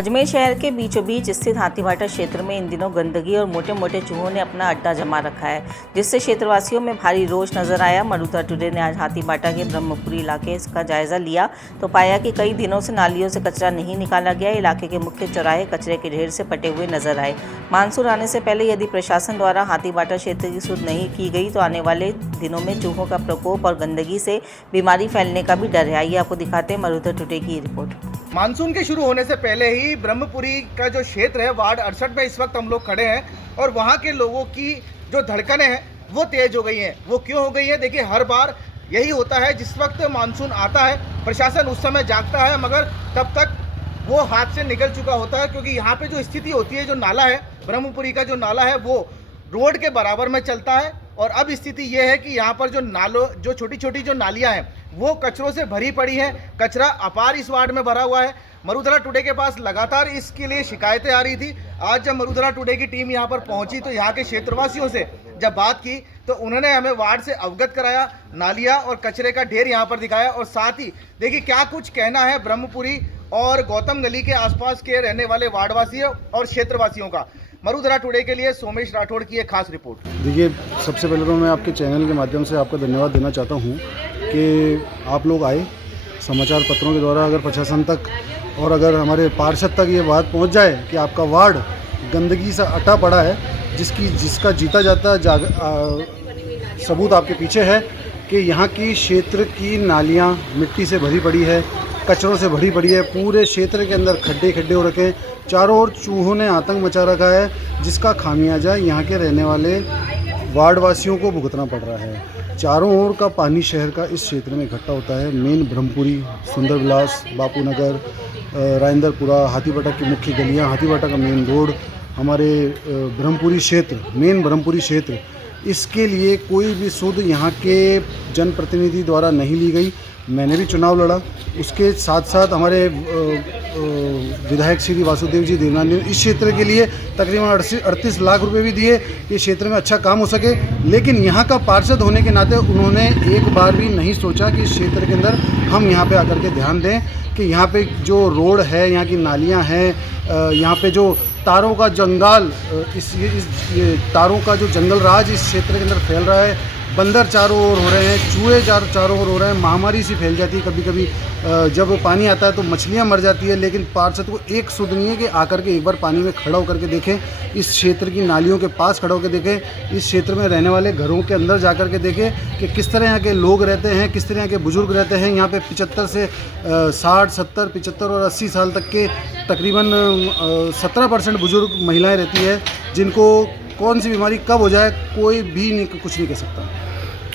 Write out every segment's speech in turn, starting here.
अजमेर शहर के बीचों बीच स्थित हाथीभाटा क्षेत्र में इन दिनों गंदगी और मोटे मोटे चूहों ने अपना अड्डा जमा रखा है, जिससे क्षेत्रवासियों में भारी रोष नजर आया। मरुधरा टुडे ने आज हाथीभाटा के ब्रह्मपुरी इलाके का जायजा लिया तो पाया कि कई दिनों से नालियों से कचरा नहीं निकाला गया। इलाके के मुख्य चौराहे कचरे के ढेर से पटे हुए नजर आए। मानसून आने से पहले यदि प्रशासन द्वारा हाथीभाटा क्षेत्र की सुध नहीं की गई तो आने वाले दिनों में चूहों का प्रकोप और गंदगी से बीमारी फैलने का भी डर है। आइए आपको दिखाते हैं मरुधरा टुडे की रिपोर्ट। मानसून के शुरू होने से पहले ही ब्रह्मपुरी का जो क्षेत्र है वार्ड 68 में इस वक्त हम लोग खड़े हैं और वहाँ के लोगों की जो धड़कनें हैं वो तेज हो गई हैं। वो क्यों हो गई है? देखिए, हर बार यही होता है, जिस वक्त मानसून आता है प्रशासन उस समय जागता है, मगर तब तक वो हाथ से निकल चुका होता है, क्योंकि यहाँ पे जो स्थिति होती है, जो नाला है ब्रह्मपुरी का, जो नाला है वो रोड के बराबर में चलता है। और अब स्थिति ये है कि यहाँ पर जो छोटी छोटी जो नालियाँ हैं वो कचरों से भरी पड़ी हैं। कचरा अपार इस वार्ड में भरा हुआ है। मरुधरा टुडे के पास लगातार इसके लिए शिकायतें आ रही थी। आज जब मरुधरा टुडे की टीम यहाँ पर पहुँची तो यहाँ के क्षेत्रवासियों से जब बात की तो उन्होंने हमें वार्ड से अवगत कराया, नालियाँ और कचरे का ढेर यहाँ पर दिखाया। और साथ ही देखिए क्या कुछ कहना है ब्रह्मपुरी और गौतम गली के आसपास के रहने वाले वार्डवासियों और क्षेत्रवासियों का। मरुधरा टुडे के लिए सोमेश राठौड़ की एक खास रिपोर्ट। देखिए, सबसे पहले तो मैं आपके चैनल के माध्यम से आपका धन्यवाद देना चाहता हूं कि आप लोग आए, समाचार पत्रों के द्वारा अगर प्रशासन तक और अगर हमारे पार्षद तक ये बात पहुंच जाए कि आपका वार्ड गंदगी से अटा पड़ा है, जिसका जीता जाता सबूत आपके पीछे है कि यहाँ की क्षेत्र की नालियाँ मिट्टी से भरी पड़ी है, कचरों से भरी पड़ी है। पूरे क्षेत्र के अंदर खड्डे हो रखे हैं, चारों ओर चूहों ने आतंक मचा रखा है, जिसका खामियाजा यहाँ के रहने वाले वार्डवासियों को भुगतना पड़ रहा है। चारों ओर का पानी शहर का इस क्षेत्र में इकट्ठा होता है। मेन ब्रह्मपुरी, सुंदर विलास, बापू नगर, राजेंद्रपुरा, हाथीभाटा की मुख्य गलियाँ, हाथीभाटा का मेन रोड, हमारे ब्रह्मपुरी क्षेत्र, मेन ब्रह्मपुरी क्षेत्र, इसके लिए कोई भी सुध यहाँ के जनप्रतिनिधि द्वारा नहीं ली गई। मैंने भी चुनाव लड़ा, उसके साथ साथ हमारे विधायक श्री वासुदेव जी देवनानी ने इस क्षेत्र के लिए तकरीबन 38 लाख रुपए भी दिए कि क्षेत्र में अच्छा काम हो सके। लेकिन यहाँ का पार्षद होने के नाते उन्होंने एक बार भी नहीं सोचा कि इस क्षेत्र के अंदर हम यहाँ पे आकर के ध्यान दें कि यहाँ पे जो रोड है, यहाँ की नालियाँ हैं, यहाँ पे जो तारों का जंगल, ये तारों का जो जंगल राज इस क्षेत्र के अंदर फैल रहा है, बंदर चारों ओर हो रहे हैं, चूहे चारों ओर हो रहे हैं, महामारी सी फैल जाती है। कभी कभी जब पानी आता है तो मछलियां मर जाती है। लेकिन पार्षद को एक सुध नहीं है कि आकर के एक बार पानी में खड़ा होकर के देखें, इस क्षेत्र की नालियों के पास खड़ा होकर देखें, इस क्षेत्र में रहने वाले घरों के अंदर जाकर के देखें कि किस तरह यहाँ के लोग रहते हैं, किस तरह यहाँ के बुजुर्ग रहते हैं। यहाँ पे 75 से 60, 70, 75 और 80 साल तक के तकरीबन 17% बुजुर्ग महिलाएँ रहती है, जिनको कौन सी बीमारी कब हो जाए कोई भी कुछ नहीं कह सकता।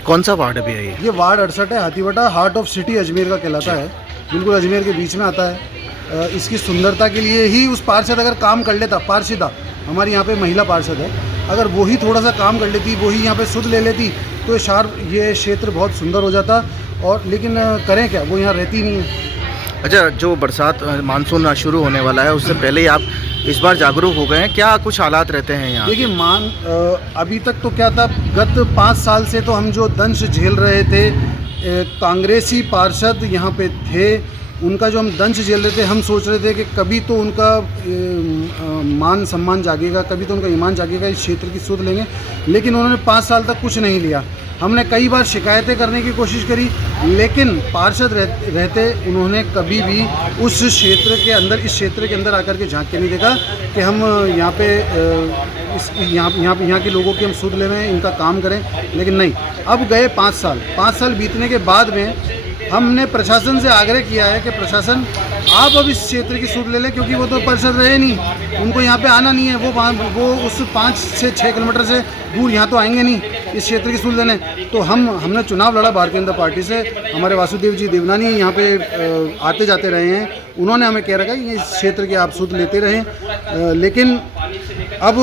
कौन सा वार्ड है भैया? ये वार्ड 68 है। Hathibhata heart of city Ajmer का कहलाता है, बिल्कुल अजमेर के बीच में आता है। इसकी सुंदरता के लिए ही उस पार्षद अगर काम कर लेता, पार्षदा हमारी यहाँ पे महिला पार्षद है, अगर वही थोड़ा सा काम कर लेती, वही यहाँ पे सुध ले लेती तो ये क्षेत्र बहुत सुंदर हो जाता। और लेकिन करें क्या, वो यहाँ रहती नहीं है। अच्छा, जो बरसात मानसून शुरू होने वाला है उससे पहले ही आप इस बार जागरूक हो गए हैं, क्या कुछ हालात रहते हैं यहाँ? देखिए, अभी तक तो क्या था, गत 5 साल से तो हम जो दंश झेल रहे थे, कांग्रेसी पार्षद यहाँ पे थे, उनका जो हम दंश झेल रहे थे, हम सोच रहे थे कि कभी तो उनका मान सम्मान जागेगा, कभी तो उनका ईमान जागेगा, इस क्षेत्र की सुध लेंगे। लेकिन उन्होंने 5 साल तक कुछ नहीं लिया। हमने कई बार शिकायतें करने की कोशिश करी, लेकिन पार्षद रहते उन्होंने कभी भी उस क्षेत्र के अंदर, इस क्षेत्र के अंदर आकर के झांक के नहीं देखा कि हम यहाँ पे यहाँ के लोगों की हम सुध ले रहे हैं, इनका काम करें। लेकिन नहीं, अब गए 5 साल बीतने के बाद में हमने प्रशासन से आग्रह किया है कि प्रशासन आप अब इस क्षेत्र की सुध ले लें, क्योंकि वो तो पार्षद रहे नहीं, उनको यहाँ पे आना नहीं है। वो उस 5 से 6 किलोमीटर से दूर यहाँ तो आएंगे नहीं इस क्षेत्र की सुध लेने। तो हमने चुनाव लड़ा भारतीय जनता पार्टी से। हमारे वासुदेव जी देवनानी यहाँ पे आते जाते रहे हैं, उन्होंने हमें कह रखा है कि इस क्षेत्र की आप सुध लेते रहें। लेकिन अब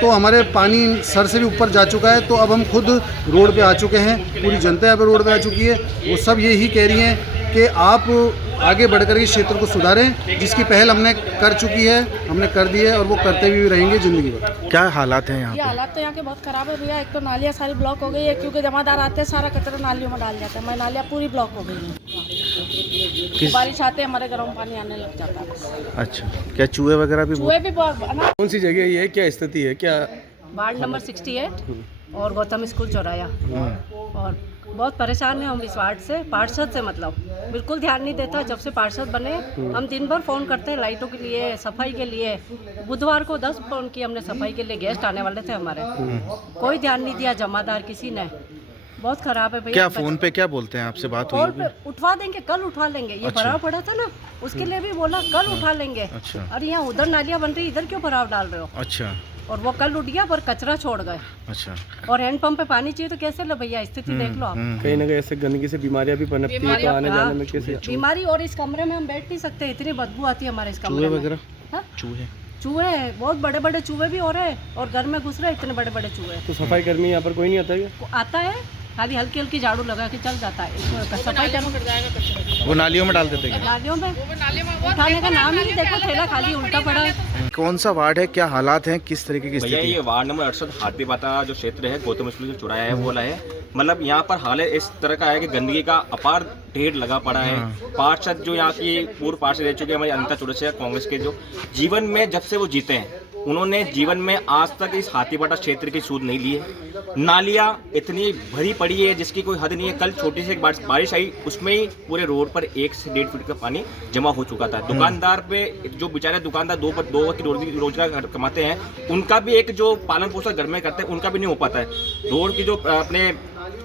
तो हमारे पानी सर से भी ऊपर जा चुका है, तो अब हम खुद रोड पे आ चुके हैं, पूरी जनता यहाँ पे रोड पे आ चुकी है। वो सब यही कह रही हैं कि आप आगे बढ़कर इस क्षेत्र को सुधारें, जिसकी पहल हमने कर चुकी है, हमने कर दी है और वो करते भी रहेंगे ज़िंदगी भर। क्या हालात हैं यहाँ ये पे? हालात तो यहाँ के बहुत ख़राब है भैया। एक तो नालियाँ सारी ब्लॉक हो गई है, क्योंकि जमादार आते हैं सारा कचरा नालियों में डाल जाते हैं। नालियाँ पूरी ब्लॉक हो गई हैं। बारिश आते हैं हमारे घरों में पानी आने लग जाता है। अच्छा, क्या चूहे वगैरह भी चूहे भी बहुत ना। कौन सी जगह ये क्या स्थिति है क्या? वार्ड नंबर 68 और गौतम स्कूल चौराया। और बहुत परेशान हैं हम इस वार्ड से, पार्षद से, मतलब बिल्कुल ध्यान नहीं देता। जब से पार्षद बने हम दिन भर फ़ोन करते हैं लाइटों के लिए, सफाई के लिए। बुधवार को 10 फ़ोन किए हमने सफाई के लिए, गेस्ट आने वाले थे हमारे, कोई ध्यान नहीं दिया जमादार किसी ने। बहुत ख़राब है भैया। क्या फोन पे क्या बोलते हैं आपसे बात हुई? कॉल पे उठवा देंगे, कल उठवा लेंगे। ये अच्छा। भराव पड़ा था ना, उसके लिए भी बोला कल उठा लेंगे। अच्छा। अरे यहाँ उधर नालियाँ बन रही, इधर क्यों भराव डाल रहे हो? अच्छा और वो कल उठ गया पर कचरा छोड़ गए। अच्छा। और हैंडपंप पे पानी चाहिए तो कैसे लो भैया, स्थिति देख लो आप। कहीं ना कहीं ऐसे गंदगी से बीमारियां भी पनपती है, तो आने जाने में कैसे? बीमारी, और इस कमरे में हम बैठ नहीं सकते, इतनी बदबू आती है हमारे इस चूहे कमरे में। वगैरह? हाँ? चूहे? चूहे बहुत बड़े बड़े चूहे भी हो रहे हैं और घर में घुस रहे इतने बड़े बड़े चूहे। तो सफाई कर्मी यहाँ पर कोई नहीं आता है? आता है, खाली हल्की हल्की झाड़ू लगा के चल जाता है। इसमें सफाई करना, वो नालियों में डाल देते हैं? नालियों में उठाने का नाम ही नहीं, देखो थैला खाली उल्टा पड़ा है। कौन सा वार्ड है, क्या हालात हैं, किस तरीके की भैया स्थिति ये है? वार्ड नंबर 68 हाथीपाता जो क्षेत्र है, गौतम स्कूल से चुराया है वो वाला है। मतलब यहाँ पर हाल इस तरह का है कि गंदगी का अपार ढेर लगा पड़ा है। पार्षद जो यहाँ की पूर्व पार्षद रह चुके हैं हमारी अनिता चौरसिया कांग्रेस के, जो जीवन में जब से वो जीते हैं उन्होंने जीवन में आज तक इस हाथीपाटा क्षेत्र की सूद नहीं ली है। नालियाँ इतनी भरी पड़ी है जिसकी कोई हद नहीं है। कल छोटी सी एक बारिश आई, उसमें ही पूरे रोड पर 1 से 1.5 फीट का पानी जमा हो चुका था। दुकानदार पे जो बेचारे दुकानदार दो वक्त की रोजगार कमाते हैं, उनका भी एक जो पालन पोषण घर में करते हैं उनका भी नहीं हो पाता है। रोड की जो अपने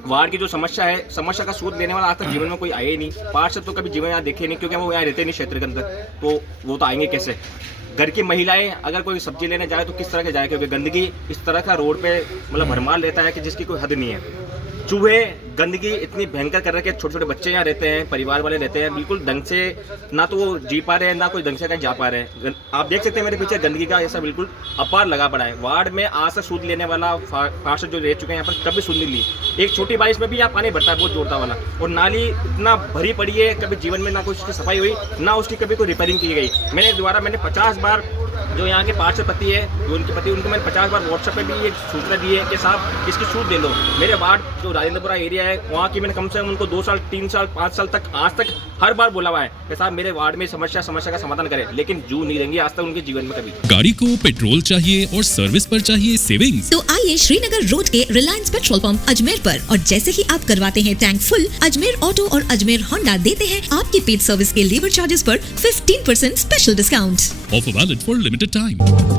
वार्ड की जो समस्या है, समस्या का सूद लेने वाला आज तक जीवन में कोई आए ही नहीं। पार्षद तो कभी जीवन यहाँ देखे नहीं, क्योंकि वो यहाँ रहते नहीं क्षेत्र के अंदर, तो वो तो आएंगे कैसे? घर की महिलाएं अगर कोई सब्जी लेने जाए तो किस तरह के जाए, क्योंकि गंदगी इस तरह का रोड पे मतलब भरमार रहता है कि जिसकी कोई हद नहीं है। चूहे, गंदगी इतनी भयंकर कर रखे, छोटे छोटे बच्चे यहाँ रहते हैं, परिवार वाले रहते हैं, बिल्कुल ढंग से ना तो वो जी पा रहे हैं, ना कोई ढंग से कहीं जा पा रहे हैं। आप देख सकते हैं मेरे पीछे गंदगी का ऐसा बिल्कुल अपार लगा पड़ा है। वार्ड में आज तक सूद लेने वाला पार्षद जो रह चुके हैं यहाँ पर कभी सूद नहीं ली। एक छोटी बारिश में भी यहाँ पानी भरता है बहुत जोरदार वाला, और नाली इतना भरी पड़ी है, कभी जीवन में ना कोई उसकी सफाई हुई, ना उसकी कभी कोई रिपेयरिंग की गई। मैंने 50 बार जो यहाँ के पार्षद पति है, जो उनके पति, उनको मैंने 50 बार व्हाट्सएप पे भी ये सूचना दी है कि साहब इसकी छूट दे लो। मेरे वार्ड जो राजेंद्रपुरा एरिया है वहाँ की मैंने कम से कम उनको 2 साल 3 साल 5 साल तक आज तक हर बार बोला हुआ है कि साहब मेरे वार्ड में समस्या का समाधान करें, लेकिन जू नहीं देंगे आज तक उनके जीवन में कभी। गाड़ी को पेट्रोल चाहिए और सर्विस पर चाहिए सेविंग्स, तो आइए श्रीनगर रोड के रिलायंस पेट्रोल पंप अजमेर पर, और जैसे ही आप करवाते हैं टैंक फुल, अजमेर ऑटो और अजमेर होंडा देते हैं आपके पेड सर्विस के लेबर चार्जेस पर 15% special discount. Offer valid for limited time.